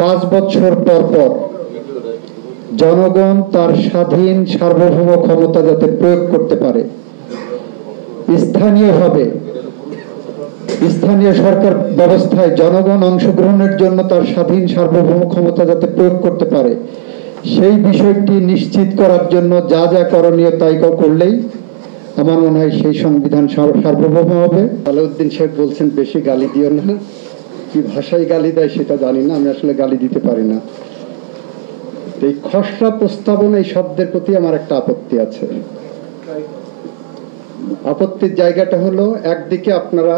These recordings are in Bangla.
5 বছর পর পর জনগণ তার স্বাধীন সার্বভৌম ক্ষমতা যাতে প্রয়োগ করতে পারে, স্থানীয়ভাবে স্থানীয় সরকার ব্যবস্থায় জনগণ অংশগ্রহণের জন্য তার স্বাধীন সার্বভৌম ক্ষমতা যাতে প্রয়োগ করতে পারে, সেই বিষয়টি নিশ্চিত করার জন্য যা যা করণীয় তাই করলেই আমার মনে হয় সেই সংবিধান সার্বভৌম হবে। আলাউদ্দিন সাহেব বলছেন বেশি গালি দিও না, কি ভাষায় গালি দেয় সেটা জানি না, আমি আসলে গালি দিতে পারি না। এই খসড়া প্রস্তাবনা এই শব্দের প্রতি আমার একটা আপত্তি আছে। আপত্তির জায়গাটা হলো, একদিকে আপনারা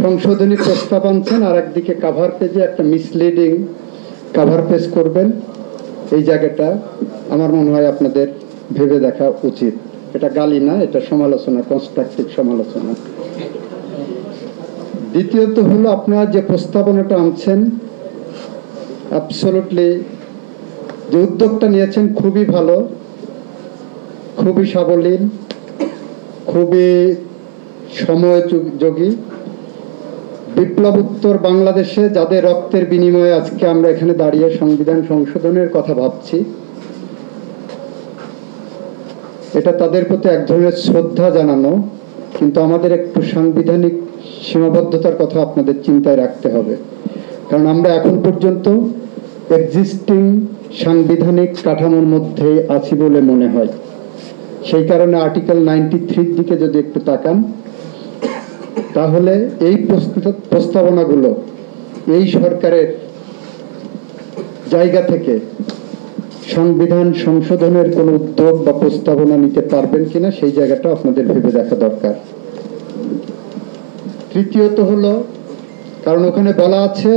সংশোধনী প্রস্তাব আনছেন, আর একদিকে কাভার পেজে একটা মিসলিডিং কাভার পেজ করবেন। এই জায়গাটা আমার মনে হয় আপনাদের ভেবে দেখা উচিত। এটা গালি না, এটা সমালোচনা, কনস্ট্রাকটিভ সমালোচনা। দ্বিতীয়ত হলো, আপনারা যে প্রস্তাবনাটা আনছেন, অ্যাবসলিউটলি যে উদ্যোগটা নিয়েছেন খুবই ভালো, খুবই সাবলীল, খুবই সময়যোগী। বিপ্লবোত্তর বাংলাদেশে যাদের রক্তের বিনিময়ে আজকে আমরা এখানে দাঁড়িয়ে সংবিধান সংশোধনের কথা ভাবছি, এটা তাদের প্রতি এক ধরনের শ্রদ্ধা জানানো। কিন্তু আমাদের একটু সাংবিধানিক সীমাবদ্ধতার কথা আপনাদের চিন্তায় রাখতে হবে, কারণ আমরা এখন পর্যন্ত এক্সিস্টিং সাংবিধানিক কাঠামোর মধ্যে আছি বলে মনে হয়। সেই কারণে আর্টিকেল 93 দিকে যদি একটু তাকান, তাহলে এই প্রস্তাবনাগুলো এই সরকারের জায়গা থেকে সংবিধান সংশোধনের কোন উদ্যোগ বা প্রস্তাবনা নিতে পারবেন কিনা সেই জায়গাটা আপনাদের ভেবে দেখা দরকার। তৃতীয়ত হলো, কারণ ওখানে বলা আছে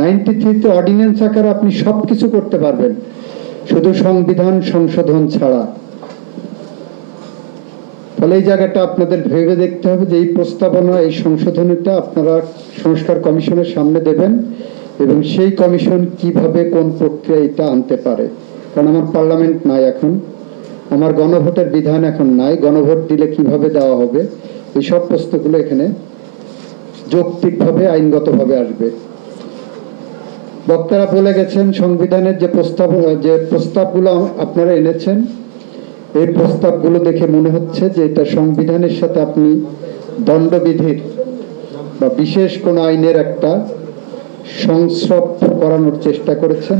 93-তে অর্ডিন্যান্স আকারে আপনি সবকিছু করতে পারবেন, শুধু সংবিধান সংশোধন ছাড়া। ফলে এই জায়গাটা আপনাদের ভেবে দেখতে হবে যে এই প্রস্তাবনা, এই সংশোধনীটা আপনারা সংস্কার কমিশনের সামনে দেবেন, এবং সেই কমিশন কিভাবে কোন প্রক্রিয়া এটা আনতে পারে। কারণ আমার পার্লামেন্ট নাই এখন, আমার গণভোটের বিধান এখন নাই, গণভোট দিলে কিভাবে দেওয়া হবে, এইসব প্রশ্নগুলো এখানে যৌক্তিকভাবে আইনগতভাবে আসবে। বক্তারা বলে গেছেন সংবিধানের যে প্রস্তাবগুলো আপনারা এনেছেন, এই প্রস্তাবগুলো দেখে মনে হচ্ছে যে এটা সংবিধানের সাথে আপনি দণ্ডবিধির বা বিশেষ কোন আইনের একটা সংস্রব করানোর চেষ্টা করেছেন।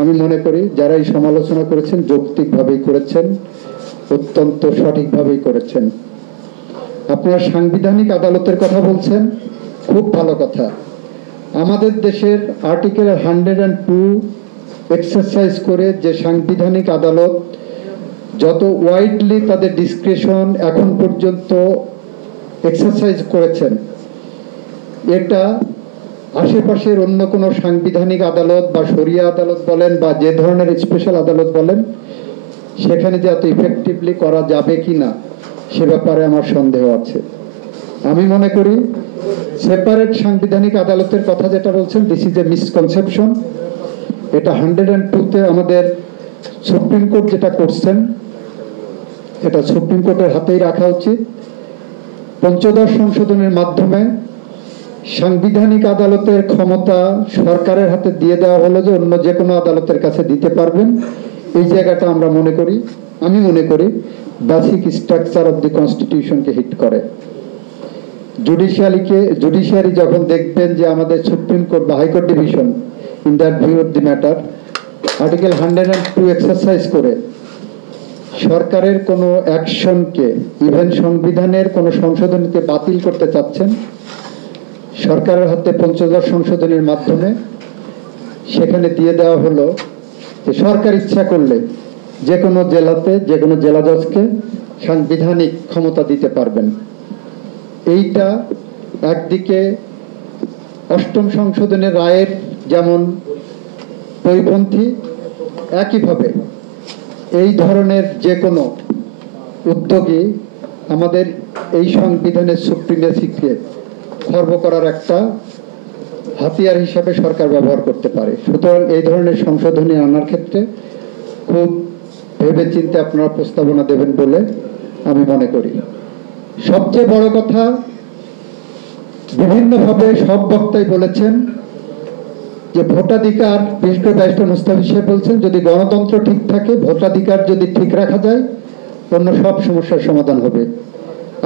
আমি মনে করি যারা এই সমালোচনা করেছেন যৌক্তিকভাবেই করেছেন, অত্যন্ত সঠিকভাবেই করেছেন। আপনারা সাংবিধানিক আদালতের কথা বলছেন, খুব ভালো কথা। আমাদের দেশের আর্টিকেল 102 এক্সারসাইজ করে যে সাংবিধানিক আদালত যত ওয়াইডলি তাদের ডিসক্রিশন এখন পর্যন্ত এক্সারসাইজ করেছেন, এটা আশেপাশের অন্য কোনো সাংবিধানিক আদালত বা শরিয়া আদালত বলেন বা যে ধরনের স্পেশাল আদালত বলেন, সেখানে যে এত ইফেক্টিভলি করা যাবে কিনা সে ব্যাপারে আমার সন্দেহ আছে। আমি মনে করি সেপারেট সাংবিধানিক আদালতের কথা যেটা বলছেন, দিস ইজ এ মিসকনসেপশন। এটা 102-তে আমাদের সুপ্রিম কোর্ট যেটা করছেন, এটা সুপ্রিম কোর্টের হাতেই রাখা উচিত। পঞ্চদশ সংশোধনের মাধ্যমে সাংবিধানিক আদালতের ক্ষমতা সরকারের হাতে দিয়ে দেওয়া হলো যে অন্য যে কোনো আদালতের কাছে দিতে পারবেন। এই জায়গাটা আমি মনে করি বেসিক স্ট্রাকচার অফ দি কনস্টিটিউশনকে হিট করে। জুডিশিয়ারি যখন দেখবেন যে আমাদের সুপ্রিম কোর্ট বা high court division in that view of the matter article 102 exercise করে সরকারের কোনো অ্যাকশনকে, ইভেন সংবিধানের কোনো সংশোধনীকে বাতিল করতে চাচ্ছেন, সরকারের হাতে পঞ্চদশ সংশোধনীর মাধ্যমে সেখানে দিয়ে দেওয়া হলো যে সরকার ইচ্ছা করলে যে কোনো জেলাতে যে কোনো জেলা জজকে সাংবিধানিক ক্ষমতা দিতে পারবেন। এইটা একদিকে অষ্টম সংশোধনের রায়ের যেমন পরিপন্থী, একইভাবে এই ধরনের যে কোনো উদ্যোগী আমাদের এই সংবিধানের সুপ্রিমেসিকে খর্ব করার একটা হাতিয়ার হিসাবে সরকার ব্যবহার করতে পারে। সুতরাং এই ধরনের সংশোধনী আনার ক্ষেত্রে খুব ভেবেচিন্তে আপনারা প্রস্তাবনা দেবেন বলে আমি মনে করি। সবচেয়ে বড় কথা, বিভিন্নভাবে সব বক্তাই বলেছেন যে ভোটাধিকার, বিশেষ করে ব্যারিস্টার মুস্তাফিজ সাহেব বলছেন যদি গণতন্ত্র ঠিক থাকে, ভোটাধিকার যদি ঠিক রাখা যায়, অন্য সব সমস্যার সমাধান হবে।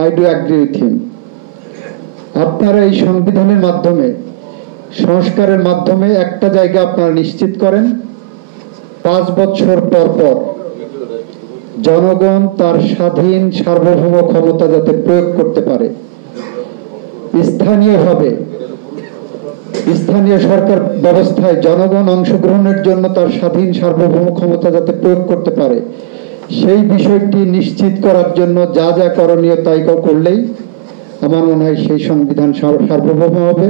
I do agree with him. আপনারা এই সংবিধানের মাধ্যমে, সংস্কারের মাধ্যমে একটা জায়গা আপনারা নিশ্চিত করেন, 5 বছর পর পর জনগণ তার স্বাধীন সার্বভৌম ক্ষমতা যাতে প্রয়োগ করতে পারে, স্থানীয়ভাবে স্থানীয় সরকার ব্যবস্থায় জনগণ অংশগ্রহণের জন্য তার স্বাধীন সার্বভৌম ক্ষমতা যাতে প্রয়োগ করতে পারে, সেই বিষয়টি নিশ্চিত করার জন্য যা যা করণীয় তাই করলেই আমার মনে হয় সেই সংবিধান সার্বভৌম হবে।